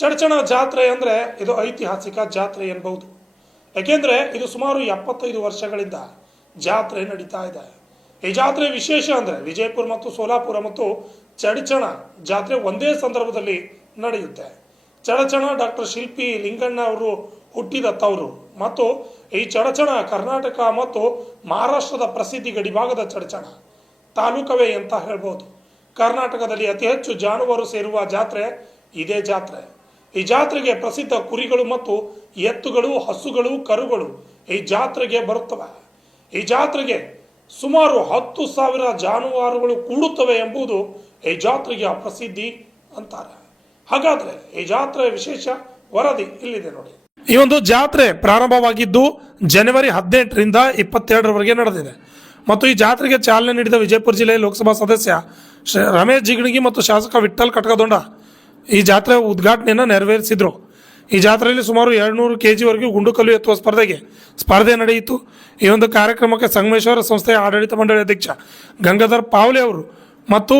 ಚಡಚಣ ಜಾತ್ರೆ ಅಂದರೆ ಇದು ಐತಿಹಾಸಿಕ ಜಾತ್ರೆ ಎನ್ನಬಹುದು. ಯಾಕೆಂದರೆ ಇದು ಸುಮಾರು 75 ವರ್ಷಗಳಿಂದ ಜಾತ್ರೆ ನಡೀತಾ ಇದೆ. ಈ ಜಾತ್ರೆ ವಿಶೇಷ ಅಂದರೆ ವಿಜಯಪುರ ಮತ್ತು ಸೋಲಾಪುರ ಮತ್ತು ಚಡಚಣ ಜಾತ್ರೆ ಒಂದೇ ಸಂದರ್ಭದಲ್ಲಿ ನಡೆಯುತ್ತೆ. ಚಡಚಣ ಡಾಕ್ಟರ್ ಶಿಲ್ಪಿ ಲಿಂಗಣ್ಣ ಅವರು ಹುಟ್ಟಿದ ತವರು ಮತ್ತು ಈ ಚಡಚಣ ಕರ್ನಾಟಕ ಮತ್ತು ಮಹಾರಾಷ್ಟ್ರದ ಪ್ರಸಿದ್ಧಿ ಗಡಿಭಾಗದ ಚಡಚಣ ತಾಲೂಕವೇ ಅಂತ ಹೇಳ್ಬೋದು. ಕರ್ನಾಟಕದಲ್ಲಿ ಅತಿ ಹೆಚ್ಚು ಜಾನುವಾರು ಸೇರುವ ಜಾತ್ರೆ ಇದೇ ಜಾತ್ರೆ. ಈ ಜಾತ್ರೆಗೆ ಪ್ರಸಿದ್ಧ ಕುರಿಗಳು ಮತ್ತು ಎತ್ತುಗಳು, ಹಸುಗಳು, ಕರುಗಳು ಈ ಜಾತ್ರೆಗೆ ಬರುತ್ತವೆ. ಈ ಜಾತ್ರೆಗೆ ಸುಮಾರು 10,000 ಜಾನುವಾರುಗಳು ಕೂಡುತ್ತವೆ ಎಂಬುದು ಈ ಜಾತ್ರೆಗೆ ಪ್ರಸಿದ್ಧಿ ಅಂತಾರೆ. ಹಾಗಾದ್ರೆ ಈ ಜಾತ್ರೆ ವಿಶೇಷ ವರದಿ ಇಲ್ಲಿದೆ ನೋಡಿ. ಈ ಒಂದು ಜಾತ್ರೆ ಪ್ರಾರಂಭವಾಗಿದ್ದು ಜನವರಿ 18ರಿಂದ 22ರವರೆಗೆ ನಡೆದಿದೆ ಮತ್ತು ಈ ಜಾತ್ರೆಗೆ ಚಾಲನೆ ನೀಡಿದ ವಿಜಯಪುರ ಜಿಲ್ಲೆಯ ಲೋಕಸಭಾ ಸದಸ್ಯ ರಮೇಶ್ ಜಿಗಣಗಿ ಮತ್ತು ಶಾಸಕ ವಿಠ್ಠಲ್ ಕಟಕದೊಂಡ ಈ ಜಾತ್ರೆ ಉದ್ಘಾಟನೆಯನ್ನು ನೆರವೇರಿಸಿದರು. ಈ ಜಾತ್ರೆಯಲ್ಲಿ ಸುಮಾರು 200 kg ಗುಂಡುಕಲ್ಲು ಎತ್ತುವ ಸ್ಪರ್ಧೆ ನಡೆಯಿತು. ಈ ಒಂದು ಕಾರ್ಯಕ್ರಮಕ್ಕೆ ಸಂಗಮೇಶ್ವರ ಸಂಸ್ಥೆಯ ಆಡಳಿತ ಮಂಡಳಿ ಅಧ್ಯಕ್ಷ ಗಂಗಾಧರ್ ಪಾವ್ಲೆ ಅವರು ಮತ್ತು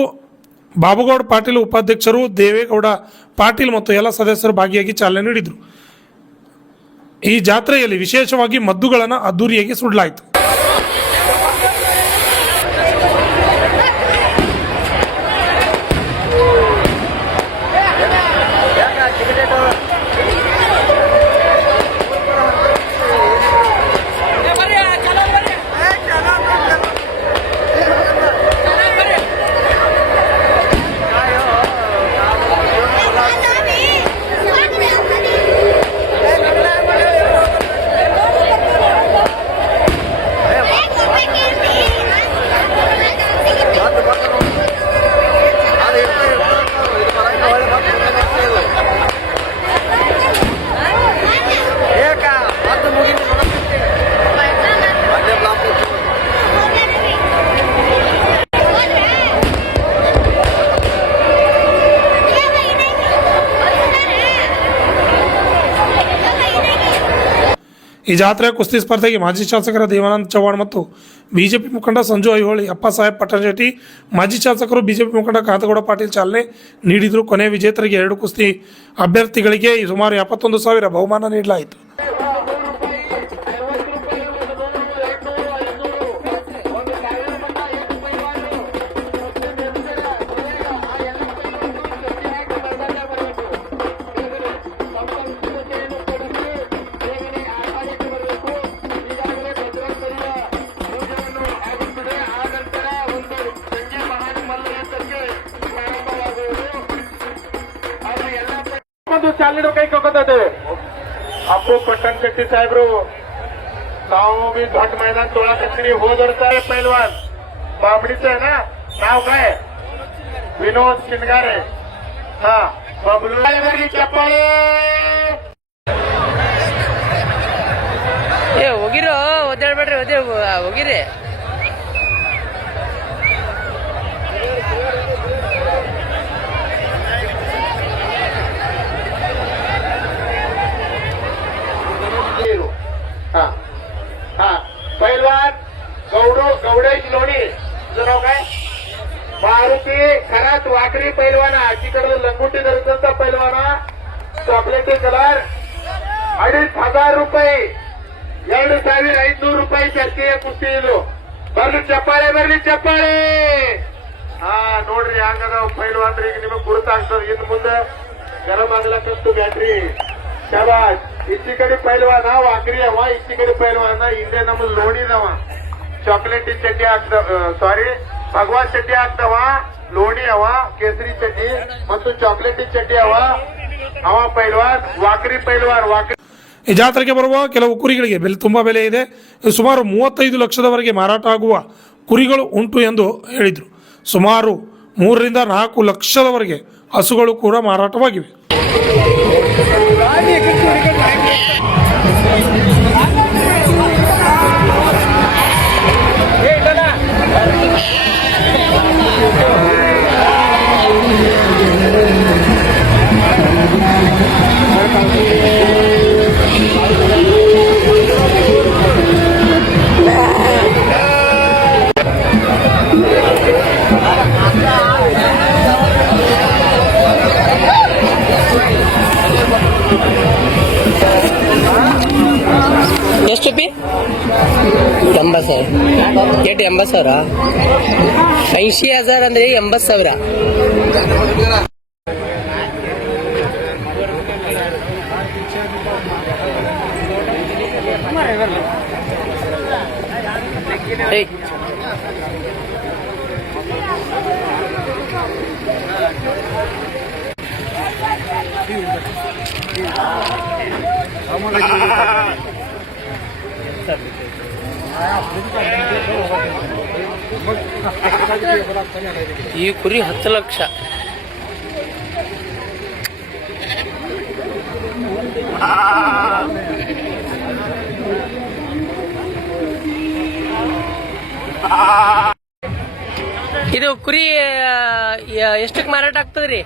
ಬಾಬುಗೌಡ ಪಾಟೀಲ್ ಉಪಾಧ್ಯಕ್ಷರು, ದೇವೇಗೌಡ ಪಾಟೀಲ್ ಮತ್ತು ಎಲ್ಲ ಸದಸ್ಯರು ಭಾಗಿಯಾಗಿ ಚಾಲನೆ ನೀಡಿದರು. ಈ ಜಾತ್ರೆಯಲ್ಲಿ ವಿಶೇಷವಾಗಿ ಮದ್ದುಗಳನ್ನು ಅದ್ದೂರಿಯಾಗಿ ಸುಡಲಾಯಿತು. ಈ ಜಾತ್ರೆಯ ಕುಸ್ತಿ ಸ್ಪರ್ಧೆಗೆ ಮಾಜಿ ಶಾಸಕರ ದೇವಾನಂದ ಚವ್ಹಾಣ್ ಮತ್ತು ಬಿಜೆಪಿ ಮುಖಂಡ ಸಂಜು ಐಹೊಳಿ, ಅಪ್ಪಸಾಹೇಬ್ ಪಟ್ಟಣಶೆಟ್ಟಿ, ಮಾಜಿ ಶಾಸಕರು ಬಿಜೆಪಿ ಮುಖಂಡ ಕಾಂತಗೌಡ ಪಾಟೀಲ್ ಚಾಲನೆ ನೀಡಿದರು. ಕೊನೆ ವಿಜೇತರಿಗೆ 2 ಕುಸ್ತಿ ಅಭ್ಯರ್ಥಿಗಳಿಗೆ ಸುಮಾರು 71,000 ಬಹುಮಾನ ನೀಡಲಾಯಿತು. ಚಾಲನೆ ಕೈ ಹೋಗತ್ತದೆ. ಅಪ್ಪು ಪಟ್ಟಣ ಶೆಟ್ಟಿ ಸಾಹೇಬ್ರು ನಾವು भी घाट मैदान तोड़ा सकते होदरता है पहलवान बाबडीचं आहे ना नाव काय विनोद शिंगारे. हा बबलू चप्पाळे ಹೋಗಿರೋ ಓದಾಡ್ಬೇಡ್ರಿ ಹೋಗಿರಿ. पैलवान गौडेश लोणी तुझं नाव काय? मारुती खरात वाकरी पैलवान. आजीकडे लंगोटी धरता पैलवान. चॉकलेटी कलर 2,500 ರೂಪಾಯಿ 2,500 ರೂಪಾಯಿ ಚರ್ಚೆಯ ಕುಸ್ತಿ ಇದು. ಬರ್ಲಿ ಚಪ್ಪಾಳೆ. ಹಾ ನೋಡ್ರಿ ಹಂಗದ ಪೈಲ್ವಾನ್ರಿ. ಈಗ ನಿಮಗೆ ಗುರುತಾಗ್ತದೆ. ಇನ್ನು ಮುಂದೆ ಗರಂ ಆಗ್ಲಕ್ಕಂತೂ ಬ್ಯಾಟ್ರಿ. ಶಾಬಾಷ್. ಈಚೆಕಡೆ ಪೈಲ್ವಾನ ವಾಕರಿ ಅವ, ಈಚೆಕಡೆ ಪೈಲ್ವಾನ ಹಿಂದೆ ನಮ್ಮ ಲೋಣಿದವ. ಚಾಕ್ಲೇಟಿ ಚಡ್ಡಿ ಭಗವಾನ್ ಚಡ್ಡಿ ಹಾಕ್ತವ, ಲೋಣಿ ಅವ, ಕೇಸರಿ ಚಡ್ಡಿ ಮತ್ತು ಚಾಕ್ಲೇಟಿ ಚಡ್ಡಿ ಅವ ಪೈಲ್ವಾನ್ ವಾಕರಿ ಪೈಲ್ವಾನ್. ಈ ಜಾತ್ರೆಗೆ ಬರುವ ಕೆಲವು ಕುರಿಗಳಿಗೆ ತುಂಬಾ ಬೆಲೆ ಇದೆ. ಸುಮಾರು 35 ಲಕ್ಷದವರೆಗೆ ಮಾರಾಟ ಆಗುವ ಕುರಿಗಳು ಉಂಟು ಎಂದು ಹೇಳಿದರು. ಸುಮಾರು 3ರಿಂದ 4 ಲಕ್ಷದವರೆಗೆ ಹಸುಗಳು ಕೂಡ ಮಾರಾಟವಾಗಿವೆ. ಎಷ್ಟು ಪಿ 80,000 ಎಷ್ಟು 80,000 80,000 ಅಂದ್ರೆ 80,000. ಏಯ್ ಈ ಕುರಿ 10 ಲಕ್ಷ. ಇದು ಕುರಿ ಎಷ್ಟಕ್ಕೆ ಮಾರಾಟ ಆಗ್ತದ್ರಿ?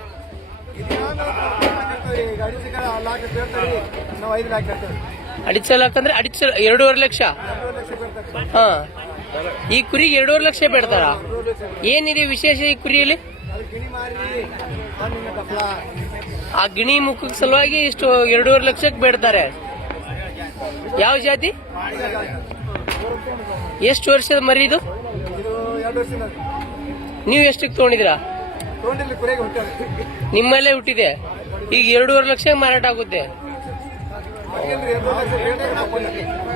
2.5 ಲಕ್ಷ ಅಂದ್ರೆ 2.5 ಲಕ್ಷ. ಹಾ, ಈ ಕುರಿಗೆ 2.5 ಲಕ್ಷ ಬೇಡ್ತಾರ. ಏನಿದೆ ವಿಶೇಷ ಈ ಕುರಿಯಲ್ಲಿ? ಆ ಗಿಣಿ ಮುಖಕ್ಕೆ ಸಲುವಾಗಿ ಇಷ್ಟು 2.5 ಲಕ್ಷಕ್ಕೆ ಬೇಡ್ತಾರೆ. ಯಾವ ಜಾತಿ? ಎಷ್ಟು ವರ್ಷದ ಮರಿ ಇದು? ನೀವು ಎಷ್ಟಕ್ಕೆ ತಗೊಂಡಿದ್ದೀರಾ? ನಿಮ್ಮಲ್ಲೇ ಹುಟ್ಟಿದೆ. ಈಗ 2.5 ಲಕ್ಷ ಮಾರಾಟ ಆಗುತ್ತೆ.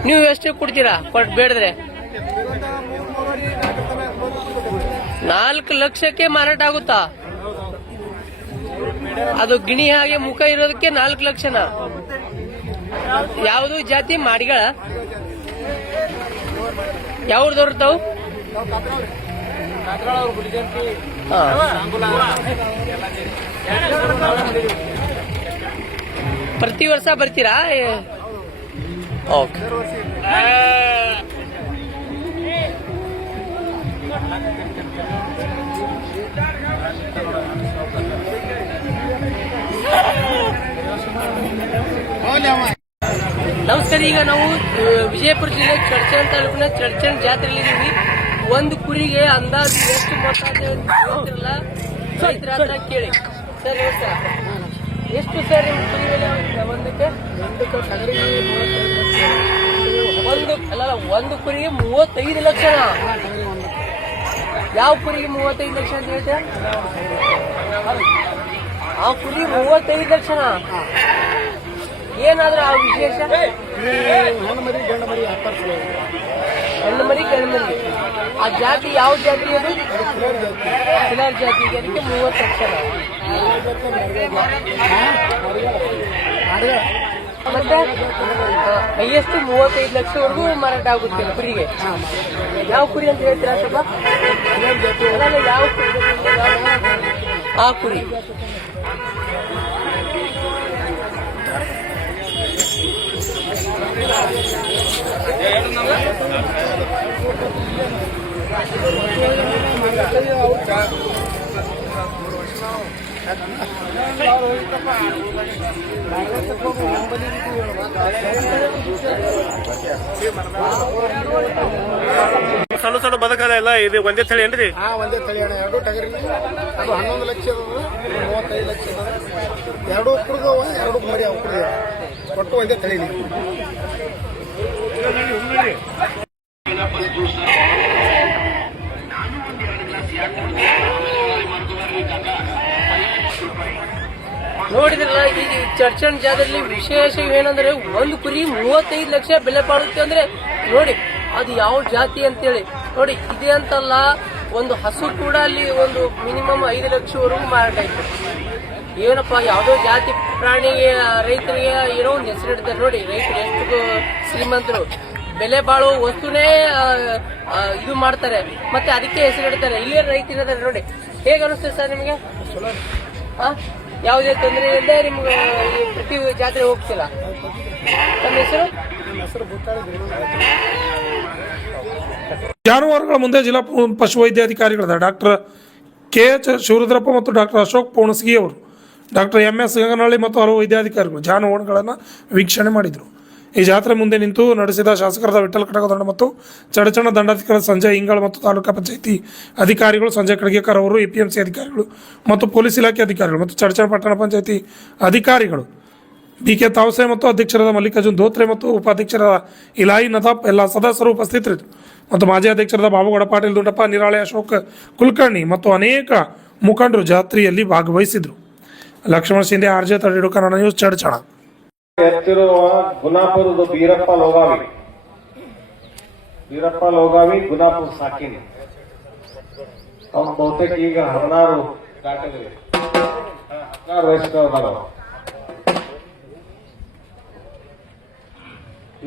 ನೀವು ಎಷ್ಟು ಕೊಡ್ತೀರಾ ಬೇಡಿದ್ರೆ? 4 ಲಕ್ಷಕ್ಕೆ ಮಾರಾಟ ಆಗುತ್ತಾ? ಅದು ಗಿಣಿ ಹಾಗೆ ಮುಖ ಇರೋದಕ್ಕೆ 4 ಲಕ್ಷನ? ಯಾವುದು ಜಾತಿ? ಮಾಡಿಗಳ? ಯಾವ್ದು ತಾವು? ಪ್ರತಿ ವರ್ಷ ಬರ್ತೀರಾ? ಓಕೆ. ನಮಸ್ಕಾರ. ಈಗ ನಾವು ವಿಜಯಪುರ ಜಿಲ್ಲೆ ಚಡ್ಚಣ ತಾಲೂಕಿನ ಚಡ್ಚಣ ಜಾತ್ರೆಯಲ್ಲಿದ್ದೀವಿ. ಒಂದು ಕುರಿಗೆ ಅಂದಾಜು ಎಷ್ಟು ಮೊತ್ತ ಹೇಳ್ತಿರಲ್ಲ ರೈತರ ಹತ್ರ ಕೇಳಿ. ಸರ್ ನಮಸ್ಕಾರ. ಎಷ್ಟು ಸರ್ ನಿಮ್ಮ ಕುರಿ ಮೇಲೆ ಒಂದಕ್ಕೆ? ಒಂದು ಕುರಿಗೆ 35 ಲಕ್ಷನ? ಯಾವ ಕುರಿಗೆ 35 ಲಕ್ಷ ಅಂತ ಹೇಳ್ತೀರ? ಆ ಕುರಿ 35 ಲಕ್ಷನ? ಏನಾದ್ರೂ ಆ ವಿಶೇಷ? ಹೆಣ್ಣು ಮರಿ ಗಂಡು ಮರಿ. ಆ ಜಾತಿ ಯಾವ ಜಾತಿ ಅದು? ಕಿಲಾರ್ ಜಾತಿ. ಅದಕ್ಕೆ 30 ಲಕ್ಷ. ಮತ್ತೆ ಹೈಯೆಸ್ಟ್ 35 ಲಕ್ಷವರೆಗೂ ಮಾರಾಟ ಆಗುತ್ತೆ ಕುರಿಗೆ. ಯಾವ ಕುರಿ ಅಂತ ಹೇಳ್ತೀರಾ ಸ್ವಲ್ಪ? ಯಾವ ಕುರಿ? ಆ ಕುರಿ ಸಣ್ಣ ಸಣ್ಣ ಬದಕಲ್ಲ ಎಲ್ಲ ಇದು ಒಂದೇ ತಳಿ ಏನ್ರಿ? ಒಂದೇ ತಳಿ ಅಣ್ಣ. 2 ಟಗರಿ. ಅದು 11 ಲಕ್ಷ, 35 ಲಕ್ಷ. 2 ಉಕ್ಕುರ್ದು 2 ಮರಿ ಉಕ್ಕುರ್ದು ಒಟ್ಟು ಒಂದೇ ತಳಿ. ನೋಡಿದ್ರಲ್ಲ, ಈ ಚಡ್ಚಣ ಜಾತ್ರೆಯಲ್ಲಿ ವಿಶೇಷ ಏನಂದ್ರೆ ಒಂದು ಕುರಿ 35 ಲಕ್ಷ ಬೆಲೆ ಬಾಳುತ್ತೆ ಅಂದ್ರೆ ನೋಡಿ ಅದು ಯಾವ ಜಾತಿ ಅಂತೇಳಿ. ನೋಡಿ ಇದೆ ಅಂತಲ್ಲ, ಒಂದು ಹಸು ಕೂಡ ಅಲ್ಲಿ ಒಂದು ಮಿನಿಮಮ್ 5 ಲಕ್ಷವರೆಗೂ ಮಾರಾಟ ಆಯ್ತು. ಏನಪ್ಪಾ, ಯಾವುದೋ ಜಾತಿ ಪ್ರಾಣಿಗೆ ರೈತರಿಗೆ ಏನೋ ಒಂದು ಹೆಸರಿಡ್ತಾರೆ. ನೋಡಿ ರೈತರು ಎಷ್ಟು ಶ್ರೀಮಂತರು, ಬೆಲೆ ಬಾಳುವ ವಸ್ತುನೇ ಇದು ಮಾಡ್ತಾರೆ, ಮತ್ತೆ ಅದಕ್ಕೆ ಹೆಸರಿಡ್ತಾರೆ. ಇಲ್ಲೇ ರೈತರಿದ್ದಾರೆ ನೋಡಿ. ಹೇಗೆ ಅನಿಸ್ತದೆ ಸರ್ ನಿಮಗೆ? ಯಾವುದೇ ತೊಂದರೆ ಇಲ್ಲದೆ ನಿಮ್ಗೆ ಪ್ರತಿ ಜಾತ್ರೆ ಹೋಗ್ತಿಲ್ಲ? ನಮ್ಮ ಹೆಸರು? ಜಾನುವಾರುಗಳ ಮುಂದೆ ಜಿಲ್ಲಾ ಪಶುವೈದ್ಯಾಧಿಕಾರಿಗಳಾದ ಡಾಕ್ಟರ್ ಕೆ.ಎಚ್. ಶಿವರುದ್ರಪ್ಪ ಮತ್ತು ಡಾಕ್ಟರ್ ಅಶೋಕ್ ಪೋಣಸ್ಗಿ ಅವರು, ಡಾಕ್ಟರ್ ಎಂ.ಎಸ್. ಗಂಗನಹಳ್ಳಿ ಮತ್ತು ಹಲವು ವೈದ್ಯಾಧಿಕಾರಿಗಳು ಜಾನುವಾರುಗಳನ್ನು ವೀಕ್ಷಣೆ ಮಾಡಿದರು. ಈ ಜಾತ್ರೆ ಮುಂದೆ ನಿಂತು ನಡೆಸಿದ ಶಾಸಕರಾದ ವಿಠ್ಠಲ್ ಕಟಕದೊಂಡ ಮತ್ತು ಚಡಚಣ ದಂಡಾಧಿಕಾರಿ ಸಂಜಯ್ ಇಂಗಳ ಮತ್ತು ತಾಲೂಕಾ ಪಂಚಾಯಿತಿ ಅಧಿಕಾರಿಗಳು ಸಂಜಯ್ ಕಡಗೇಕರ್ ಅವರು, ಎಪಿಎಂಸಿ ಅಧಿಕಾರಿಗಳು ಮತ್ತು ಪೊಲೀಸ್ ಇಲಾಖೆ ಅಧಿಕಾರಿಗಳು ಮತ್ತು ಚಡಚಣ ಪಟ್ಟಣ ಪಂಚಾಯಿತಿ ಅಧಿಕಾರಿಗಳು BK ತಾವಸೆ ಮತ್ತು ಅಧ್ಯಕ್ಷರಾದ ಮಲ್ಲಿಕಾರ್ಜುನ್ ಧೋತ್ರೆ ಮತ್ತು ಉಪಾಧ್ಯಕ್ಷರಾದ ಇಲಾಯಿ ನದಾಪ್ ಎಲ್ಲ ಸದಸ್ಯರು ಉಪಸ್ಥಿತರಿದ್ದರು ಮತ್ತು ಮಾಜಿ ಅಧ್ಯಕ್ಷರಾದ ಬಾಬುಗೌಡ ಪಾಟೀಲ್ ದುಂಡಪ್ಪ, ನಿರಾಳೆ ಅಶೋಕ್ ಕುಲಕರ್ಣಿ ಮತ್ತು ಅನೇಕ ಮುಖಂಡರು ಜಾತ್ರೆಯಲ್ಲಿ ಭಾಗವಹಿಸಿದರು. Lakshman Shinde, RJ 32 Kannada news, Chadachan. ಎತ್ತಿರುವ ಗುನಾಪುರದ ವೀರಪ್ಪ ಲೋಗಾವಿ ಗುನಾಪುರ ಸಾಕಿನಿ ಅವ್ನು ಬಹುತೇಕ ಈಗ 16 ವಯಸ್ಸಿನವರ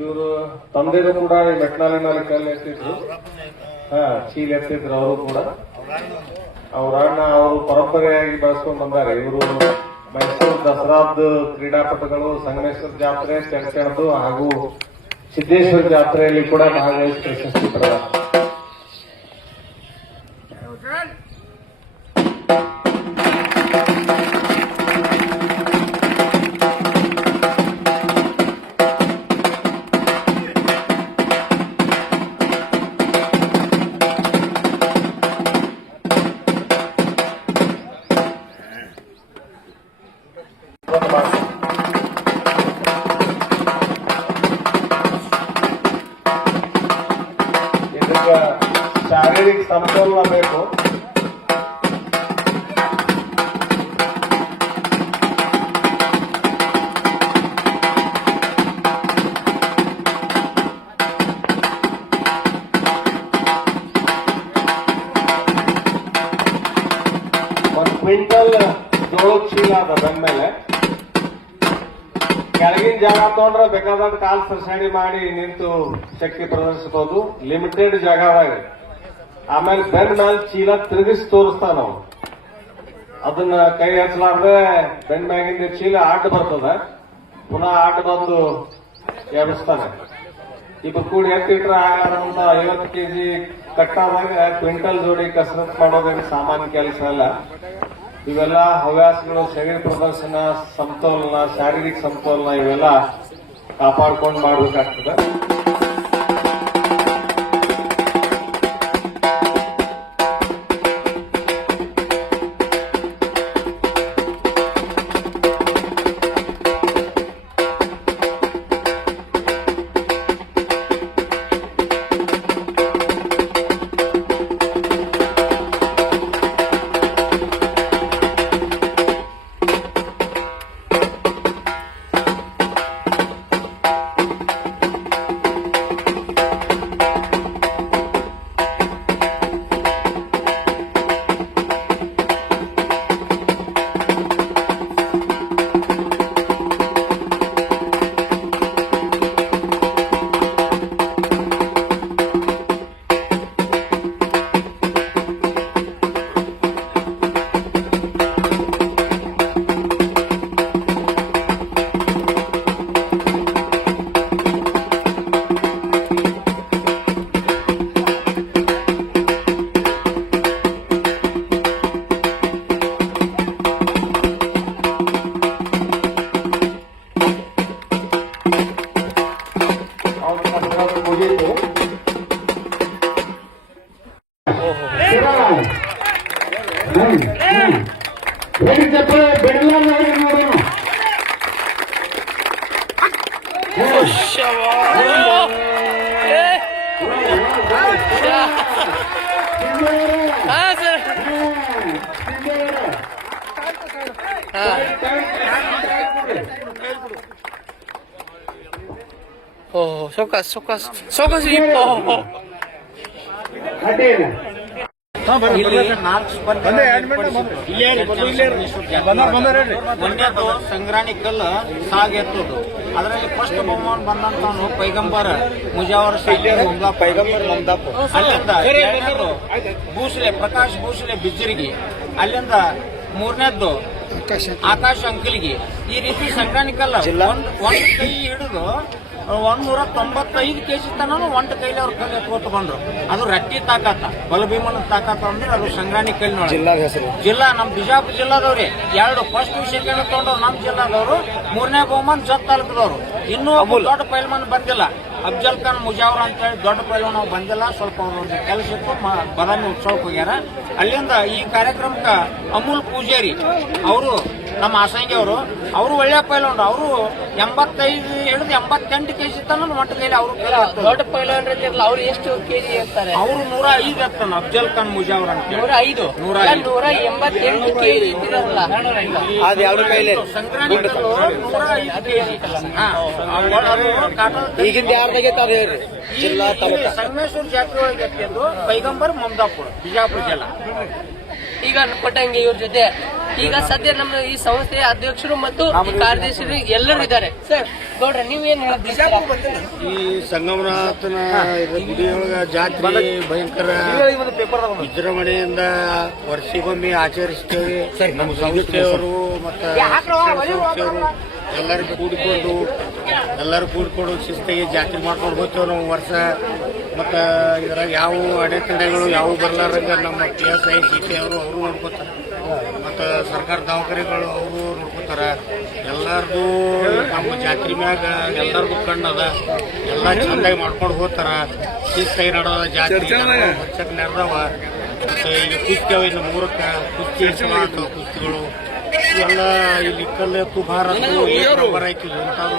ಇವರು ತಂದೆಗೂ ಕೂಡ ಈ ಮೆಟ್ನಾಲಿನಲ್ಲಿ ಕಲ್ಲು ಎತ್ತಿದ್ರು, ಚೀಲ ಎತ್ತಿದ್ರು. ಅವರು ಕೂಡ ಅವ್ರ ಅಣ್ಣ ಅವರು ಪರಂಪರೆಯಾಗಿ ಬಳಸ್ಕೊಂಡು ಬಂದಾರೆ. ಇವರು ಮೈಸೂರು ದಸರಾದ ಕ್ರೀಡಾಪಟುಗಳು, ಸಂಗಮೇಶ್ವರ ಜಾತ್ರೆ, ಚೆಂಚಣದು ಹಾಗೂ ಸಿದ್ದೇಶ್ವರ ಜಾತ್ರೆಯಲ್ಲಿ ಕೂಡ ಭಾಗವಹಿಸಿ ಪ್ರಶಸ್ತಿ ಪಡೆದ. ಇದಕ್ಕೆ ಶಾರೀರಿಕ ಸಮತೋಲನ ಬೇಕು. ಒಂದು ಕ್ವಿಂಟಲ್ ಜೋಳದ ಚೀಲ ಅದ ಬಂದ್ಮೇಲೆ ಕೆಳಗಿನ ಜಾಗ ತಗೊಂಡ್ರೆ ಬೇಕಾದಂತ ಕಾಲ್ ಸರ್ಸಾಣಿ ಮಾಡಿ ನಿಂತು ಶಕ್ತಿ ಪ್ರದರ್ಶಿಸಬಹುದು. ಲಿಮಿಟೆಡ್ ಜಾಗದಾಗ ಆಮೇಲೆ ಬೆಂಡ್ ಮೇಲೆ ಚೀಲ ತಿರುಗಿಸಿ ತೋರಿಸ್ತಾನ ನಾವು. ಅದನ್ನ ಕೈ ಹಚ್ಚಲಾರ್ದೆ ಬೆಂಡ್ ಮ್ಯಾಗಿಂದ ಚೀಲ ಅಡ್ಡ ಬರ್ತದ, ಪುನಃ ಅಡ್ಡ ಬಂದು ಎಬ್ಬಿಸ್ತಾನೆ. ಇಬ್ಬರು ಕೂಡಿ ಎತ್ತಿಟ್ರೆ ಆಗಲಾರಂತ 50 kg ಕಟ್ಟಾದಾಗ ಕ್ವಿಂಟಲ್ ಜೋಡಿ ಕಸರತ್ ಮಾಡೋದೇನು ಸಾಮಾನ್ಯ ಕೆಲಸ ಅಲ್ಲ. ಇವೆಲ್ಲ ಹವ್ಯಾಸಗಳು, ಶರೀರ ಪ್ರದರ್ಶನ, ಸಮತೋಲನ, ಶಾರೀರಿಕ ಸಮತೋಲನ ಇವೆಲ್ಲ ಕಾಪಾಡ್ಕೊಂಡು ಮಾಡ್ಬೇಕಾಗ್ತದೆ. ಮುಗಿಯಿತು. ಸೊಗಸು ಇಪ್ಪೋ ಒಂದೇದು ಸಂಗ್ರಾಣಿ ಕಲ್ಲು ಸಾಗೆತ್ತದು. ಅದರಲ್ಲಿ ಫಸ್ಟ್ ಬಹುಮಾನ ಬಂದಂತವನು ಪೈಗಂಬರ್ ಮುಜಾವರ್ ಪೈಗಂಬರ್ ಅಲ್ಲಿಂದ ಎರಡನೇದು ಭೂಸಲೆ ಪ್ರಕಾಶ್ ಭೂಸಲೆ ಬಿಜ್ಜರಿಗೆ, ಅಲ್ಲಿಂದ ಮೂರನೇದ್ದು ಆಕಾಶ್ ಅಂಕಲ್ಗೆ. ಈ ರೀತಿ ಸಂಗ್ರಾಣಿ ಕಲ್ಲು ಒಂದು ಕೈ ಹಿಡಿದು 195 kg ತನೂ ಒಂಟು ಕೈಲಿ ಅವ್ರ ಕಲ್ಲು ಎತ್ಕೊಟ್ಟು ಬಂದ್ರು. ಅದು ರಟ್ಟಿ ತಾಕಾತ, ಬಲಭೀಮನ ತಾಕಾತ ಅಂದ್ರೆ ಅದು ಸಂಗ್ರಾಣಿ ಕಲ್ಲಿನೊಳಗೆ. ಜಿಲ್ಲಾ ನಮ್ ಬಿಜಾಪುರ ಜಿಲ್ಲಾದವ್ರಿ 2 ಫಸ್ಟ್ ಸೆಕೆಂಡ್ ತಗೊಂಡವ್ರು ನಮ್ ಜಿಲ್ಲಾದವರು. 3ನೇ ಬಹುಮಾನ ಜತ್ ತಾಲೂಕದವರು. ಇನ್ನೂ ದೊಡ್ಡ ಪೈಲ್ಮಾನ್ ಬಂದಿಲ್ಲ, ಅಫ್ಜಲ್ ಖಾನ್ ಮುಜಾವರ್ ಅಂತ ಹೇಳಿ ದೊಡ್ಡ ಪೈಲ್ಮಾನ್ ನಾವು ಬಂದಿಲ್ಲ. ಸ್ವಲ್ಪ ಒಂದು ಕೆಲಸ ಇತ್ತು, ಬದಾಮಿ ಉತ್ಸವಕ್ಕೆ ಹೋಗ್ಯಾರ. ಅಲ್ಲಿಂದ ಈ ಕಾರ್ಯಕ್ರಮಕ್ಕೆ ಅಮೂಲ್ ಪೂಜಾರಿ ಅವರು ನಮ್ಮ ಆಸಂಗಿ ಅವರು ಒಳ್ಳೆ ಪೈಲವಾನ್ರು. ಅವರು 85 ಹಿಡಿದು 88 ಕೆಜಿ ತನ ಮಟ್ಟದಲ್ಲಿ ಅವರು ದೊಡ್ಡ ಪೈಲವಾನ್ ಇರ್ತಿರಲ್ಲ, ಅವ್ರು ಎಷ್ಟು ಕೆಜಿ ಇರ್ತಾರೆ? ಅವರು 105 ಇರ್ತಾನ ಅಫ್ಜಲ್ ಖಾನ್ ಮುಜಾವರ್ ಅಂತ 105 188 ಕೆಜಿ ಇರ್ತಿರಲ್ಲ. ಸಂಕ್ರಾಂತಿ 105 ಕೆಜಿ. ಈಗಿಂದ ಯಾರ್ದಾಗೈತೆ ಹೇಳ್ರಿ? ಸಂಗಮೇಶ್ವರ ಜಾತ್ರೆ ಒಳಗೆ ಎತ್ತಿದ್ದು ಪೈಗಂಬರ್ ಮಮದಾಪುರ ಬಿಜಾಪುರ ಜಿಲ್ಲಾ. ಈಗ ಕೊಟ್ಟಂಗೆ ಇವ್ರ ಜೊತೆ ಈಗ ಸದ್ಯ ನಮ್ಮ ಈ ಸಂಸ್ಥೆಯ ಅಧ್ಯಕ್ಷರು ಮತ್ತು ಈ ಕಾರ್ಯದರ್ಶಿಗಳು ಎಲ್ಲರೂ ಇದ್ದಾರೆ. ಸರ್ ಗೌಡ್ರ, ನೀವೇನ್ ಹೇಳಕ್ ಈ ಸಂಗಮನಾಥನ ಗುಡಿಯೊಳಗ ಜಾತ್ರೆ ಭಯಂಕರ ವಿಜೃಂಭಣೆಯಿಂದ ವರ್ಷಿಗೊಮ್ಮೆ ಆಚರಿಸ್ತೇವೆ. ನಮ್ಮ ಸಂಸ್ಥೆಯವರು ಮತ್ತು ಸಂಸ್ಥೆಯವರು ಎಲ್ಲರೂ ಕೂಡಿಕೊಂಡು ಶಿಸ್ತಿಗೆ ಜಾತ್ರೆ ಮಾಡ್ಕೊಂಡು ಹೋಗ್ತೇವೆ ನಾವು ವರ್ಷ. ಮತ್ತು ಇದ್ರಾಗ ಯಾವ ಅಡೆತಡೆಗಳು ಯಾವ ಬರ್ಲಾರಂಗ ನಮ್ಮ PSI CP ಅವರು ನೋಡ್ಕೋತಾರೆ. ಮತ್ತು ಸರ್ಕಾರ ದವಾಖಾನೆಗಳು ಅವರು ನೋಡ್ಕೋತಾರೆ. ಎಲ್ಲರದು ನಮ್ಮ ಜಾತ್ರೆ ಮ್ಯಾಗ ಎಲ್ಲರಿಗೂ ಕಣ್ಣದ, ಎಲ್ಲ ಚಂದಾಗಿ ಮಾಡ್ಕೊಂಡು ಹೋಗ್ತಾರ. ಶಿಸ್ತಾಗಿ ನಡೆದ ಜಾತ್ರೆ ವರ್ಷಕ್ಕೆ ನಡೆದವ. ಮತ್ತು ಈಗ ಕುಸ್ತಿ ಅವ, ಇನ್ನು 3ಕ್ಕೆ ಕುಸ್ತಿ ಮಾಡ್ತಾವ. ಕುಸ್ತಿಗಳು ಇವೆಲ್ಲ ಇಲ್ಲಿ ಕಲ್ಲು ಎತ್ತು ಭಾರ ನಂಬರ್ ಆಯ್ತು. ಇಂಥದ್ದು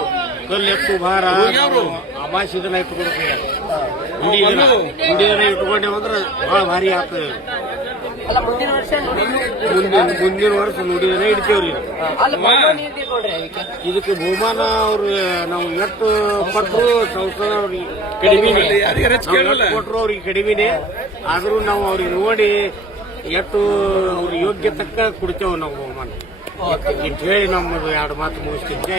ಕಲ್ಲು ಎತ್ತು ಭಾರ ಅಮಾಸಿ ದಿನ ಇಟ್ಕೊಡ್ತೀವಿ. ಹುಡಿ ದಿನ ಇಟ್ಕೊಂಡೇವು ಅಂದ್ರೆ ಭಾಳ ಭಾರಿ ಆಗ್ತದೆ. ಅಲ್ಲ, ಮುಂದಿನ ವರ್ಷ ಮುಂದಿನ ವರ್ಷ ನುಡಿದಿನ ಇಡ್ತೇವ್ರಿ. ಇದಕ್ಕೆ ಬಹುಮಾನ ಅವ್ರು ನಾವು ಎಷ್ಟು ಕೊಟ್ಟರು ಸಂಸ್ಥೆ ಅವ್ರಿಗೆ ಕಡಿಮೆನೆ ಕೊಟ್ಟರು, ಅವ್ರಿಗೆ ಕಡಿಮೆನೆ. ಆದ್ರೂ ನಾವು ಅವ್ರಿಗೆ ನೋಡಿ ಎಷ್ಟು ಅವ್ರ ಯೋಗ್ಯ ತಕ್ಕ ಕೊಡ್ತೇವೆ ನಾವು ಬಹುಮಾನ ಅಂತ ಹೇಳಿ ನಮ್ಮದು 2 ಮಾತು ಮುಗಿಸ್ತಿದ್ದೆ.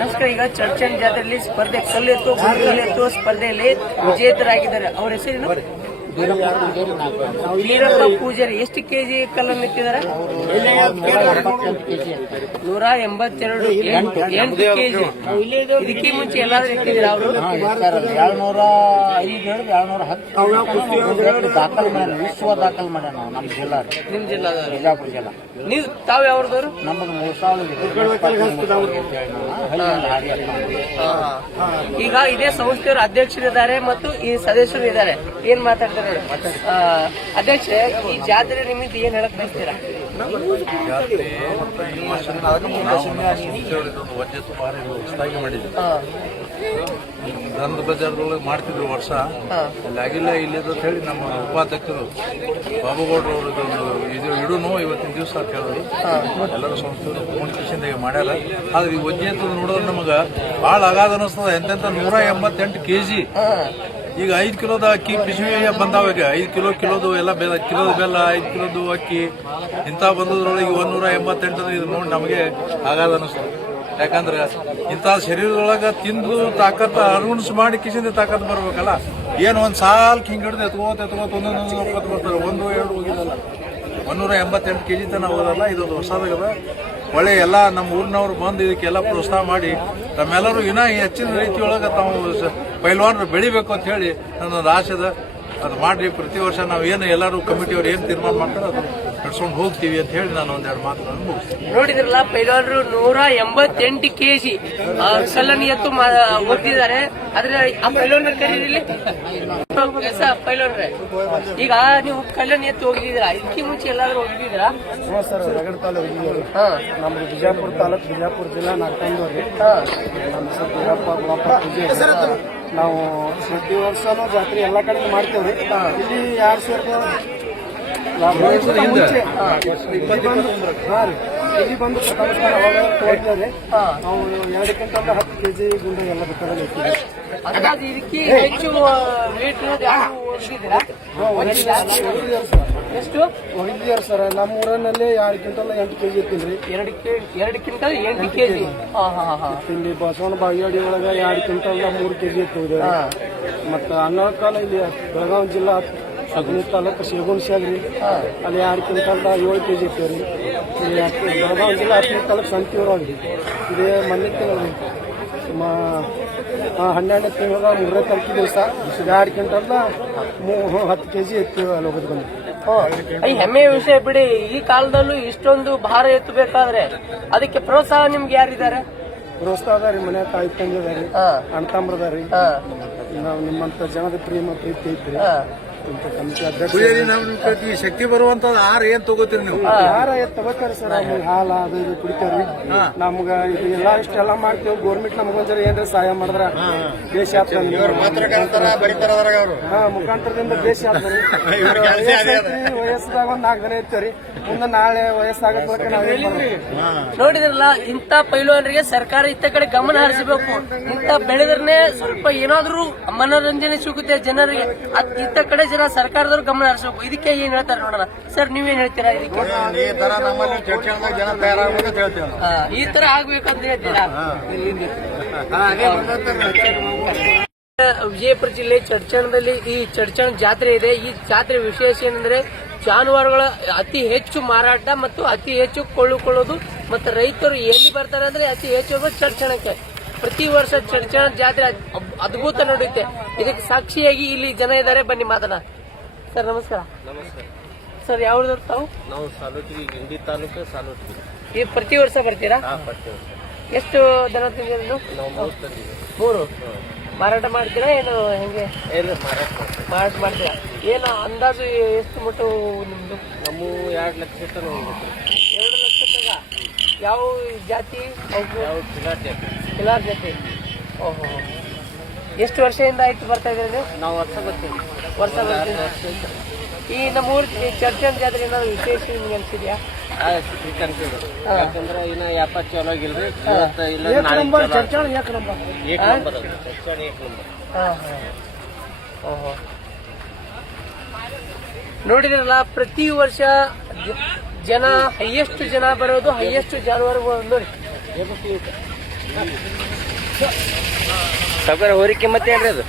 ನಮಸ್ಕಾರ. ಈಗ ಚರ್ಚನ್ ಜಾತ್ರೆಯಲ್ಲಿ ಸ್ಪರ್ಧೆ ಕಲ್ಲೆತ್ತು ಕಲ್ಲೆತ್ತು ಸ್ಪರ್ಧೆಯಲ್ಲಿ ವಿಜೇತರಾಗಿದ್ದಾರೆ. ಅವ್ರ ಹೆಸರೇನು? ವೀರಪ್ಪ ಪೂಜಾರಿ. ಎಷ್ಟು ಕೆಜಿ ಕಲ್ಲನ್ನು ಎತ್ತಿದ್ದಾರೆ? 182 8 ಕೆಜಿ. ಇದಕ್ಕೆ ಮುಂಚೆ ಎಲ್ಲಾದ್ರೂ ಎತ್ತಿದ್ದೀರಾ ಅವರು? 205 ದಾಖಲು ಮಾಡ್ಯಾನ, ವಿಶ್ವ ದಾಖಲು ಮಾಡ್ಯಾನ ನಮ್ಮ ಜಿಲ್ಲಾ, ನಿಮ್ ಜಿಲ್ಲಾದವರು? ಬಿಜಾಪುರ ಜಿಲ್ಲಾ. ನೀವು ತಾವು ಯಾವ್ದವ್ರು? ನಮ್ಮದು 3,000. ಈಗ ಇದೇ ಸಂಸ್ಥೆಯವರು ಅಧ್ಯಕ್ಷರಿದ್ದಾರೆ ಮತ್ತು ಈ ಸದಸ್ಯರು ಇದ್ದಾರೆ. ಏನ್ ಮಾತಾಡ್ತಾರೆ? ಅಧ್ಯಕ್ಷ, ಈ ಜಾತ್ರೆ ನಿಮಿತ್ತ ಏನ್ ಹೇಳಕ್ ಬಯಸ್ತೀರಾ? ಹೊಸದಾಗಿ ಮಾಡಿದ್ರು. ಗಂಧ ಬಜಾರ್ದೊಳಗೆ ಮಾಡ್ತಿದ್ರು ವರ್ಷ, ಅಲ್ಲಿ ಆಗಿಲ್ಲ ಇಲ್ಲದ ಅಂತ ಹೇಳಿ ನಮ್ಮ ಉಪಾಧ್ಯಕ್ಷರು ಬಾಬುಗೌಡರು ಅವ್ರದ್ದೊಂದು ಇದು ಇಡೂನು ಇವತ್ತಿನ ದಿವಸ ಅಂತ ಹೇಳಿದ್ರು. ಎಲ್ಲರೂ ಸಂಸ್ಥೆಯವರು ಕಮ್ಯುನಿಕೇಶನ್ದಾಗೆ ಮಾಡ್ಯಾರ. ಆದ್ರೆ ಈ ಒಜ್ಜೆ ಅಂತ ನೋಡಿದ್ರೆ ನಮಗೆ ಭಾಳ ಆಗಾದ ಅನಿಸ್ತದ. ಎಂತೆಂತ 188 ಕೆಜಿ. ಈಗ 5 ಕಿಲೋದ ಅಕ್ಕಿ ಪಿಶವಿ ಬಂದಾವ. ಈಗ 5 ಕಿಲೋದು ಎಲ್ಲ ಕಿಲೋದ ಬೆಲ್ಲ, 5 ಕಿಲೋದು ಅಕ್ಕಿ ಇಂಥ ಬಂದದ್ರೊಳಗೆ 188 ಇದು ನೋಡಿ ನಮಗೆ ಆಗಾದ ಅನಿಸ್ತದೆ. ಯಾಕಂದ್ರೆ ಇಂಥ ಶರೀರದೊಳಗೆ ತಿಂದು ತಾಕತ್ತು ಅನುಗುಣಿಸಿ ಮಾಡಿ ಕಿಸಿಂದ ತಾಕತ್ತು ಬರ್ಬೇಕಲ್ಲ. ಏನು ಒಂದು ಸಾಲ್ಕ್ ಹಿಂಗೆ ಹಿಡಿದು ಎತ್ಕೋತ ಒಂದೊಂದು ಒಪ್ಪತ್ತು ಬರ್ತಾರೆ. 1-2 ಹೋಗಿದಲ್ಲ, 188 ಕೆಜಿ ತನಕ ಹೋದಲ್ಲ. ಇದೊಂದು ಹೊಸದಾಗದ. ಒಳ್ಳೆ ಎಲ್ಲ ನಮ್ಮ ಊರಿನವ್ರು ಬಂದು ಇದಕ್ಕೆಲ್ಲ ಪ್ರೋತ್ಸಾಹ ಮಾಡಿ ತಮ್ಮೆಲ್ಲರೂ ಇನ್ನೂ ಹೆಚ್ಚಿನ ರೀತಿಯೊಳಗೆ ತಾವು ಪೈಲ್ವಾನರು ಬೆಳಿಬೇಕು ಅಂತ ಹೇಳಿ ನನ್ನೊಂದು ಆಸೆ ಅದ. ಅದು ಮಾಡ್ರಿ. ಪ್ರತಿ ವರ್ಷ ನಾವು ಏನು ಎಲ್ಲರೂ ಕಮಿಟಿಯವ್ರು ಏನು ತೀರ್ಮಾನ ಮಾಡ್ತಾರೆ ಅದು ನಡ್ಸ್ಕೊಂಡು ಹೋಗ್ತೀವಿ ಅಂತ ಹೇಳಿ ನಾನು 2 ಮಾತುಗಳನ್ನು ಮುಗಿಸ್ತೀನಿ. ನೋಡಿದ್ರಲ್ಲ, ಪೈಲ್ವಾನರು 188 ಕೆಜಿ ಕಲ್ಲನ್ನು ಎತ್ತು ಒತ್ತಿದ್ದಾರೆ. ಆದ್ರೆ ಆ ಪೈಲ್ವಾನರ ಕರೀರಿಲಿ ಪೈಲ್ವಾನ್ರೆ, ಈಗ ನೀವು ಕಲ್ಲನ್ನು ಎತ್ತು ಹೋಗಿದ್ದೀರಾ? ಇದಕ್ಕೆ ಮುಂಚೆ ಎಲ್ಲಾದ್ರೂ ಹೋಗಿದ್ದೀರಾ? ಸರ್, ರಗಡ ತಾಲೂಕು ನಮ್ದು ಬಿಜಾಪುರ ತಾಲೂಕು, ಬಿಜಾಪುರ ಜಿಲ್ಲಾ ನಾಲ್ಕಂದವ್ರಿ. ನಮ್ಮ ಸರ್ ವೀರಪ್ಪ ಗುಳಪ್ಪ ಪೂಜೆ. ನಾವು ಪ್ರತಿ ವರ್ಷನೂ ಜಾತ್ರೆ ಎಲ್ಲಾ ಕಡೆ ಮಾಡ್ತೇವ್ರಿ. ಇಲ್ಲಿ 2 ಇಲ್ಲಿ ಬಂದು ಪ್ರಥಮ ಸ್ಥಾನ ಅವಾಗ ತೋರಿದ್ದೇವೆ. ನಾವು 2 ಕ್ವಿಂಟಲ್ 10 ಕೆಜಿ ಗುಂಡ ಎಲ್ಲ ಬೇಕಾದ್ರೆ ಅದಾದ ಇದಕ್ಕೆ ಹೆಚ್ಚು ವೇಟ್ ಎಷ್ಟು ಹೋಗಿದ್ದೀರ ಸರ್? ನಮ್ಮ ಊರಿನಲ್ಲಿ 2 ಕ್ವಿಂಟಲ್ 8 ಕೆಜಿ ಇರ್ತೀನಿ. 2 ಕ್ವಿಂಟಲ್ 8 ಕೆಜಿ. ಇಲ್ಲಿ ಬಸವನ ಬಾಗೇವಾಡಿ ಒಳಗ 2 ಕ್ವಿಂಟಲ್ 3 ಕೆಜಿ ಇರ್ತೀವಿ. ಮತ್ತು ಅನ್ನಕಾಲ ಇಲ್ಲಿ ಬೆಳಗಾವಿ ಜಿಲ್ಲಾ ಅಗ್ನಿ ತಾಲೂಕು ಶಿವಗುಣಸಾಗ್ರಿ, ಅಲ್ಲಿ 2 ಕ್ವಿಂಟಲ್ 7 ಕೆಜಿ ಇರ್ತೀವಿ. ಬೆಳಗಾವಿ ಜಿಲ್ಲಾ ಹತ್ತನೇ ತಾಲೂಕು ಸಂತಿಯೂರಾಗ್ರಿ. ಇದೇ ಮೊನ್ನೆ ತಿಂಗಳು 12ನೇ ತಿಂಗಳ 3ನೇ ತಾರೀಕು ದಿವಸ 2 ಕ್ವಿಂಟಲ್ 10 ಕೆಜಿ ಇರ್ತೀವಿ ಅಲ್ಲಿ ಹೋಗೋದು ಬಂದು. ಹೆಮ್ಮೆಯ ವಿಷಯ ಬಿಡಿ. ಈ ಕಾಲದಲ್ಲೂ ಇಷ್ಟೊಂದು ಭಾರ ಎತ್ತಬೇಕಾದ್ರೆ ಅದಕ್ಕೆ ಪ್ರೋತ್ಸಾಹ ನಿಮ್ಗೆ ಯಾರಿದ್ದಾರೆ? ಪ್ರೋತ್ಸಾಹ ಅದಾರಿ, ಮನೆ ತಾಯಿ ತಂದೆ ಅದಾರಿ, ಅಣ್ಣ ತಮ್ಮರದಾರಿ. ನಾವು ನಿಮ್ಮಂತ ಜನದ ಪ್ರೇಮ ಪ್ರೀತಿ ಐತ್ರಿ. ಇಂಥ ಕಮಿಟಿ ಅಧ್ಯಕ್ಷ ಪೂಜಾರಿ ನಾವು ಈ ಶಕ್ತಿ ಬರುವಂತದ್ದು ಆಹಾರ ಏನ್ ತಗೋತೀರಿ ನೀವು? ಯಾರ ತಗೋತಾರೆ ಸರ್, ನಮ್ಗೆ ಹಾಲ ಅದು ಇದು ಕುಡಿತಾರ್ರಿ. ನಮ್ಗ ಇದು ಇಷ್ಟೆಲ್ಲ ಮಾಡ್ತೇವೆ. ಗೌರ್ಮೆಂಟ್ ನಮ್ಗೊಂದ್ಸರಿ ಏನ್ರ ಸಹಾಯ ಮಾಡಿದ್ರ ದೇಶ ಮುಖಾಂತರದಿಂದ ದೇಶ ಆಗ್ತದೆ. ವಯಸ್ಸಾಗ ಒಂದ್ 4 ದಿನ ಇರ್ತೇವ್ರಿ. ಮುಂದೆ ನಾಳೆ ವಯಸ್ಸಾಗದ ಬಗ್ಗೆ ನಾವೇನ್ ಮಾಡ್ತೀವಿ? ನೋಡಿದ್ರಲ್ಲ, ಇಂಥ ಪೈಲ್ವಾನರಿಗೆ ಸರ್ಕಾರ ಇತ್ತ ಕಡೆ ಗಮನ ಹರಿಸಬೇಕು. ಇಂಥ ಬೆಳೆದ್ರೆ ಸ್ವಲ್ಪ ಏನಾದ್ರೂ ಮನೋರಂಜನೆ ಸಿಗುತ್ತೆ ಜನರಿಗೆ. ಇತ್ತ ಕಡೆ ಜನ ಸರ್ಕಾರದವ್ರು ಗಮನ ಹರಿಸಬೇಕು. ಇದಕ್ಕೆ ಏನ್ ಹೇಳ್ತಾರೆ ನೋಡೋಣ. ಸರ್, ನೀವೇನ್ ಹೇಳ್ತೀರಾ ಇದಕ್ಕೆ? ಜನ ತಯಾರಾಗಬೇಕು ಅಂತ ಹೇಳ್ತೇವೆ. ಈ ತರ ಆಗ್ಬೇಕಂತ ಹೇಳ್ತೀರಾ? ವಿಜಯಪುರ ಜಿಲ್ಲೆ ಚಡ್ಚಣದಲ್ಲಿ ಈ ಚಡ್ಚಣ ಜಾತ್ರೆ ಇದೆ. ಈ ಜಾತ್ರೆ ವಿಶೇಷ ಏನಂದ್ರೆ ಜಾನುವಾರುಗಳ ಅತಿ ಹೆಚ್ಚು ಮಾರಾಟ ಮತ್ತು ಅತಿ ಹೆಚ್ಚು ಕೊಳ್ಳುಕೊಳ್ಳೋದು. ಮತ್ತು ರೈತರು ಎಲ್ಲಿ ಬರ್ತಾರೆ ಅಂದ್ರೆ ಅತಿ ಹೆಚ್ಚು ಚಡ್ಚಣಕ್ಕೆ. ಪ್ರತಿ ವರ್ಷ ಚಡ್ಚಣ ಜಾತ್ರೆ ಅದ್ಭುತ ನಡೆಯುತ್ತೆ. ಇದಕ್ಕೆ ಸಾಕ್ಷಿಯಾಗಿ ಇಲ್ಲಿ ಜನ ಇದ್ದಾರೆ. ಬನ್ನಿ ಮಾತನಾ. ಸರ್ ನಮಸ್ಕಾರ. ನಮಸ್ಕಾರ ಸರ್, ಯಾವ್ದು ತಾವು? ನಾವು ಸಾಲೋಟಿ, ಗಿಂಡಿ ತಾಲೂಕು ಸಾಲೋಟಿ. ಇದು ಪ್ರತಿ ವರ್ಷ ಬರ್ತೀರಾ? ಎಷ್ಟು ದನ ತಿಂದಿರಿ? ನಾವು 3 ಮಾರಾಟ ಮಾಡ್ತೀರಾ ಏನು ಹೆಂಗೆ? ಮಾರಾಟ ಮಾಡ್ತೀರಾ? ಏನು ಅಂದಾಜು ಎಷ್ಟು ಮಟ್ಟ ನಿಮ್ದು? ನಮ್ಮ 2 ಲಕ್ಷ ತನಕ ಹೋಗುತ್ತೆ. 2 ಲಕ್ಷ ತನಕ. ಯಾವ ಜಾತಿ? ಯಾವ ಕಿಲಾರ್ ಜಾತಿ. ಓಹೋ, ಎಷ್ಟು ವರ್ಷದಿಂದ ಆಯ್ತು ಬರ್ತಾ ಇದ್ದೀರಿ ನೀವು? ನಾವು ವರ್ಷ ಬರ್ತೀವಿ. ವರ್ಷ ಬರ್ತೀವಿ. ಈ ನಮ್ಮೂರ್ ಚರ್ಚೆ ಜಾತ್ರೆ ಏನಾದ್ರು ವಿಶೇಷ ನಿಮ್ಗೆ ಅನ್ಸಿದ್ಯಾ? ಯಾಕಂದ್ರೆ ಇನ್ನ ವ್ಯಾಪಾರ ಚಲೋ ಆಗಿಲ್ರಿ. ನೋಡಿದ್ರಲ್ಲ, ಪ್ರತಿ ವರ್ಷ ಜನ ಹೈಯೆಸ್ಟ್ ಜನ ಬರೋದು, ಹೈಯೆಸ್ಟ್ ಜಾನುವಾರುಗಳು ನೋಡಿ. ಸಗರ ಹೋರಿ ಕಿಮ್ಮತ್ತೆ ಏನ್ರಿ ಅದು?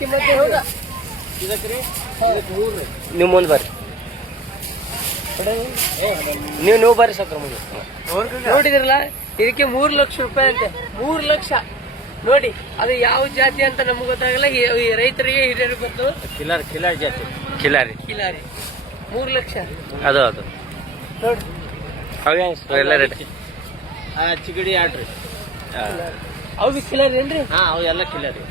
ಕಿಮ್ಮತ್ತೆ ಹೌದಾ? ನೀವು ಮುಂದೆ ಬರ್ರಿ. ನೀವು ಬರ್ರಿ ಸಕ್ರ ಮುಂದೆ. ನೋಡಿದ್ರಲ್ಲ, ಇದಕ್ಕೆ 3 ಲಕ್ಷ ರೂಪಾಯಿ ಅಂತೆ. 3 ಲಕ್ಷ ನೋಡಿ. ಅದು ಯಾವ ಜಾತಿ ಅಂತ ನಮ್ಗೆ ಗೊತ್ತಾಗಲ್ಲ. ಈ ರೈತರಿಗೆ ಹಿರಿಯರು ಗೊತ್ತು. ಕಿಲಾರಿ ಜಾತಿ. ಕಿಲಾರಿ 3 ಲಕ್ಷ ಅದು ನೋಡಿ. ಅವೆಲ್ಲ ರೇಟ್. ಚಿಗಡಿ ಆಡ್ರಿ. ಅವು ಕಿಲಾರಿ ಏನ್ರಿ? ಅವು ಎಲ್ಲ ಕಿಲಾರಿ.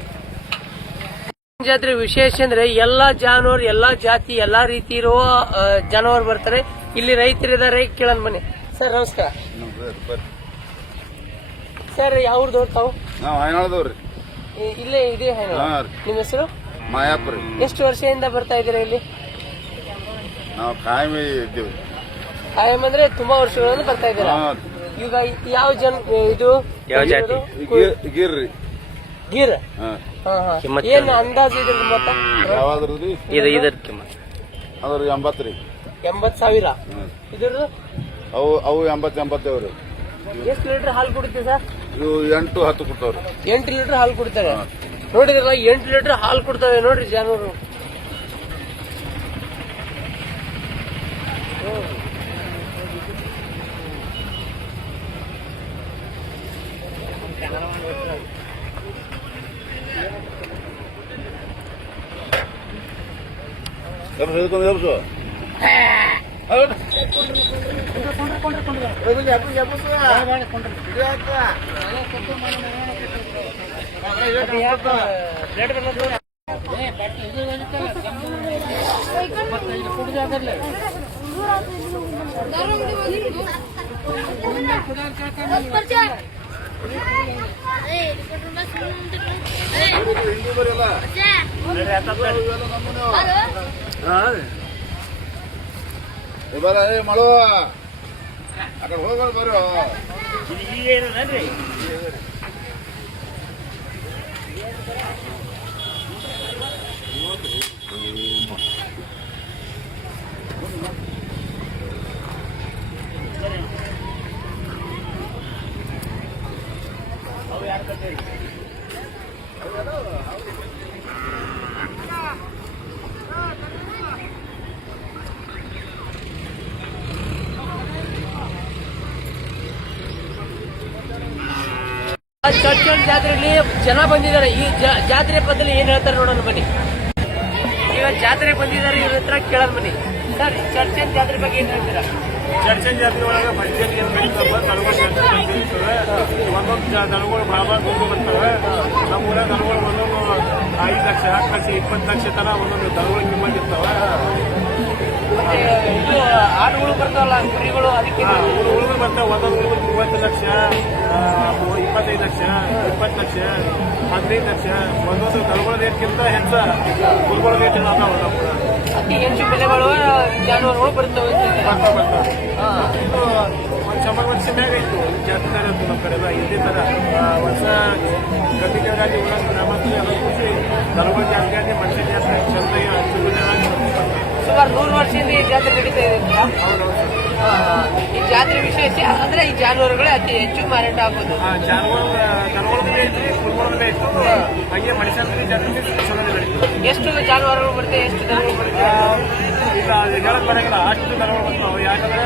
ಜಾತ್ರೆ ವಿಶೇಷ ಅಂದ್ರೆ ಎಲ್ಲಾ ಜಾನುವಾರು, ಎಲ್ಲಾ ಜಾತಿ, ಎಲ್ಲಾ ರೀತಿ ಇರುವ ಜಾನುವಾರು ಬರ್ತಾರೆ. ಇಲ್ಲಿ ರೈತರಿದ್ದಾರೆ, ಕೇಳನ್ ಬನ್ನಿ. ಸರ್ ನಮಸ್ಕಾರ. ಸರ್, ಯಾವ್ದವ್ರು ತಾವು? ನಾವು ಹೈನಾಳದವ್ರಿ. ಇಲ್ಲೇ ಇದೆ ಹೈನಾಳ. ನಿಮ್ಮ ಹೆಸರು? ಮಾಯಾಪುರಿ. ಎಷ್ಟು ವರ್ಷದಿಂದ ಬರ್ತಾ ಇದ್ದೀರಾ ಇಲ್ಲಿ? ನಾವು ಕಾಯಂ ಇದ್ದೀವಿ. ಕಾಯಂ ಅಂದ್ರೆ ತುಂಬಾ ವರ್ಷಗಳಿಂದ ಬರ್ತಾ ಇದ್ದೀರಾ? ಈಗ ಯಾವ ಇದು ಯಾವ ಜಾತಿ? ಗಿರ್ರಿ. ಗೀರ್. ಏನ್ ಅಂದಾಜು ಇದ್ರ ಮೊತ್ತ? ಯಾವ್ದ್ರಿ? ಇದ್ರ ಕಿಮ್ಮತ್ ಅದ್ರ 80 ರೀ. 80,000. ಇದ್ರದ್ದು? ಅವು 80 ರೀ. ಎಷ್ಟು ಲೀಟರ್ ಹಾಲು ಕುಡಿತೀವಿ ಸರ್? ಇವು 8-10 ಕೊಡ್ತಾವ್ರಿ. 8 ಲೀಟರ್ ಹಾಲು ಕುಡ್ತಾರೆ. ನೋಡಿದ್ರಲ್ಲ, 8 ಲೀಟರ್ ಹಾಲು ಕೊಡ್ತಾರೆ ನೋಡ್ರಿ ಜಾನುವಾರು. ಎಬ್ಸು. ಬರ ಮಾಡೋ ಆ ಕಡೆ ಹೋಗೋದು ಬರೋ. ಚರ್ಚ್ ಜಾತ್ರೆಯಲ್ಲಿ ಜನ ಬಂದಿದ್ದಾರೆ. ಈ ಜಾತ್ರೆ ಬದಲು ಏನ್ ಹೇಳ್ತಾರೆ ನೋಡೋಣ ಬನ್ನಿ. ಈಗ ಜಾತ್ರೆ ಬಂದಿದ್ದಾರೆ, ಇವ್ರ ಹತ್ರ ಕೇಳೋಣ ಬನ್ನಿ. ಸರ್, ಚರ್ಚನ್ ಜಾತ್ರೆ ಬಗ್ಗೆ ಏನ್ ಹೇಳ್ತೀರಾ? ಚರ್ಚನ್ ಜಾತ್ರೆ ಒಳಗೆ ಭಜನೆ ಏನು ಬೆಳೀತಪ್ಪ, ದನಗಳು ಒಂದೊಂದು ದನಗಳು ಭಾಳ ಭಾಳ ಬರ್ತವೆ. ನಮ್ಮ ಊರಾಗ ದನಗಳು ಒಂದೊಂದು 5 ಲಕ್ಷ 10 ಲಕ್ಷ 20 ಲಕ್ಷ ತನ ಒಂದೊಂದು ದನಗಳ ಕಿಮ್ಮತ್ ಇರ್ತಾವ. ಮತ್ತೆ ಇದು ಆಡುಗಳು ಬರ್ತಾವಲ್ಲ ಕುರಿಗಳು ಅದಕ್ಕೆ ಉಳುಗಳು ಬರ್ತಾವೆ. ಒಂದೊಂದು ಉಳುಗಳು 30 ಲಕ್ಷ 25 ಲಕ್ಷ 20 ಲಕ್ಷ 15 ಲಕ್ಷ. ಒಂದೊಂದು ದನಗಳ ರೇಟ್ಗಿಂತ ಹೆಚ್ಚ ಕುರಿಗಳ ರೇಟ್ ಅದಾವ. ಅತಿ ಹೆಚ್ಚು ಬೆಲೆ ಬಾಳುವ ಜಾನುವಾರುಗಳು ಬರ್ತವೆ. ಇದು ಒಂದು ಶಂಬರ ವರ್ಷ ಮ್ಯಾಗ ಇತ್ತು ಜಾಸ್ತಿ ತರ ಇತ್ತು ನಮ್ಮ ಕಡೆ ಎಲ್ಲ ಇದೇ ತರ ವರ್ಷ ಗದ್ದಿಗೆರಾಗಿ ಉಳ್ಳಾಗ ಗ್ರಾಮಸ್ಥರು ಎಲ್ಲ ಖುಷಿ ದನಗಳು ಜಾಸ್ತಿ ಆಗಿ ಮನುಷ್ಯ ಜಾಸ್ತಿ ಆಗಿ ಸುಮಾರು 100 ವರ್ಷದಿಂದ ಈ ಜಾತ್ರೆ ನಡೀತಾ ಇದೆ. ಈ ಜಾತ್ರೆ ವಿಶೇಷ ಅಂದ್ರೆ ಈ ಜಾನುವಾರುಗಳೇ ಅತಿ ಹೆಚ್ಚು ಮಾರಾಟ ಆಗೋದು. ದನಗಳೇ ಐತ್ರಿ, ಕುರಿಗಳೇ ಇತ್ತು. ಹಂಗೆ ಮನುಷ್ಯರ ಜಾತ್ರೆ ಚಲೋ ನಡೀತು. ಎಷ್ಟು ಜಾನುವಾರುಗಳು ಬರುತ್ತೆ, ಎಷ್ಟು ದನಗಳು ಬರುತ್ತೆ? ಇಲ್ಲ ಹೇಳಕ್ ಬರಂಗಿಲ್ಲ, ಅಷ್ಟು ದನಗಳು ಬರ್ತಾವೆ. ಯಾಕಂದ್ರೆ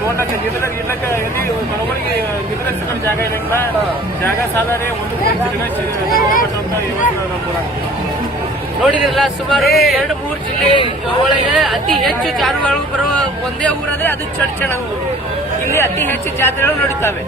ನೋಡಕ್ಕೆ ಇಲ್ಲಕ್ಕೆ ಎಲ್ಲಿ ದನಗಳಿಗೆ ನಿದ್ರಕ್ಕೆ ಜಾಗ ಇರಂಗಿಲ್ಲ. ಜಾಗ ಸಾಧಾರಣ ಒಂದು ಕಟ್ಟುವಂತ ವ್ಯವಸ್ಥೆ ನಮ್ಮ ನೋಡಿದ್ರಲ್ಲ, ಸುಮಾರು 2-3 ಜಿಲ್ಲೆ ಒಳಗೆ ಅತಿ ಹೆಚ್ಚು ಜಾನುವಾರುಗಳು ಬರುವ ಒಂದೇ ಊರಂದ್ರೆ ಅದು ಚಡ್ಚಣ ಊರು. ಇಲ್ಲಿ ಅತಿ ಹೆಚ್ಚು ಜಾತ್ರೆಗಳು ನಡೀತಾವೆ.